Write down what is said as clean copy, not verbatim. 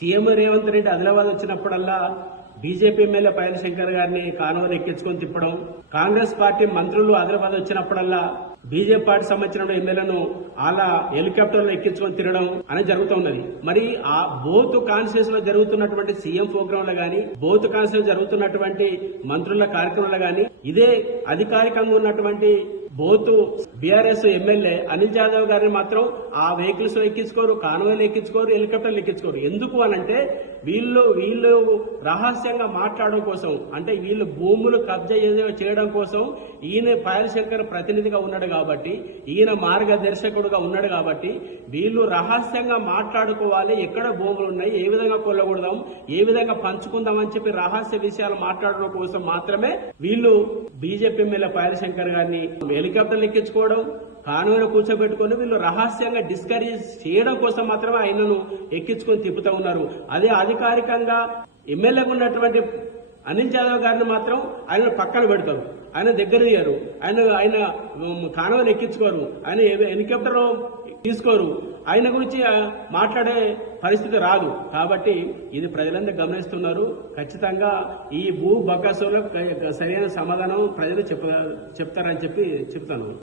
CM Revanth Reddy Adilabad వచ్చినప్పుడల్లా BJP MLA పైన శంకర్ గారిని కానువలు ఎక్కించుకొని తిప్పడం, కాంగ్రెస్ పార్టీ మంత్రులు ఆదిలాబాద్ వచ్చినప్పుడల్లా బీజేపీ పార్టీ సంబంధించిన ఎమ్మెల్యేలను అలా హెలికాప్టర్లో ఎక్కించుకొని తిరగడం అనేది జరుగుతున్నది. మరి ఆ బోత్ కాన్స్టిట్యూన్స్ లో జరుగుతున్నటువంటి సీఎం ప్రోగ్రామ్ లో గానీ, బోత్ కాన్స్టిట్యూన్స్ జరుగుతున్నటువంటి మంత్రుల కార్యక్రమాలు గానీ, ఇదే అధికారికంగా ఉన్నటువంటి both BRS MLA Anil Jadhav గారిని మాత్రం ఆ వెహికల్స్ లో ఎక్కించుకోరు, కాన్వాయ్లు ఎక్కించుకోరు, హెలికాప్టర్లు ఎక్కించుకోరు. ఎందుకు అనంటే వీళ్ళు రహస్యంగా మాట్లాడడం కోసం, అంటే వీళ్ళు భూములు కబ్జా చేయడం కోసం ఈయన పాయల్ శంకర్ ప్రతినిధిగా ఉన్నాడు కాబట్టి, ఈయన మార్గదర్శకుడుగా ఉన్నాడు కాబట్టి వీళ్ళు రహస్యంగా మాట్లాడుకోవాలి. ఎక్కడ భూములు ఉన్నాయి, ఏ విధంగా కొల్లగొడదాం, ఏ విధంగా పంచుకుందాం అని చెప్పి రహస్య విషయాలు మాట్లాడడం కోసం మాత్రమే వీళ్ళు బీజేపీ ఎమ్మెల్యే పాయల్ శంకర్ గారిని హెలికాప్టర్లు ఎక్కించుకోవడం, కాన్వాయ్లో కూర్చోబెట్టుకుని వీళ్ళు రహస్యంగా డిస్కరేజ్ చేయడం కోసం మాత్రమే ఆయనను ఎక్కించుకొని తిప్పుతూ ఉన్నారు. అదే అధికారికంగా ఎమ్మెల్యేగా ఉన్నటువంటి అనిల్ జాదవ్ గారిని మాత్రం ఆయన పక్కన పెడతారు, ఆయన దగ్గర తీయరు, ఆయన కాన్వాయ్లు ఎక్కించుకోరు, ఆయన హెలికాప్టర్ తీసుకోరు, ఆయన గురించి మాట్లాడే పరిస్థితి రాదు. కాబట్టి ఇది ప్రజలందరూ గమనిస్తున్నారు. ఖచ్చితంగా ఈ భూ బకాసులకు సరైన సమాధానం ప్రజలు చెప్తారని చెప్పి చెప్తాను.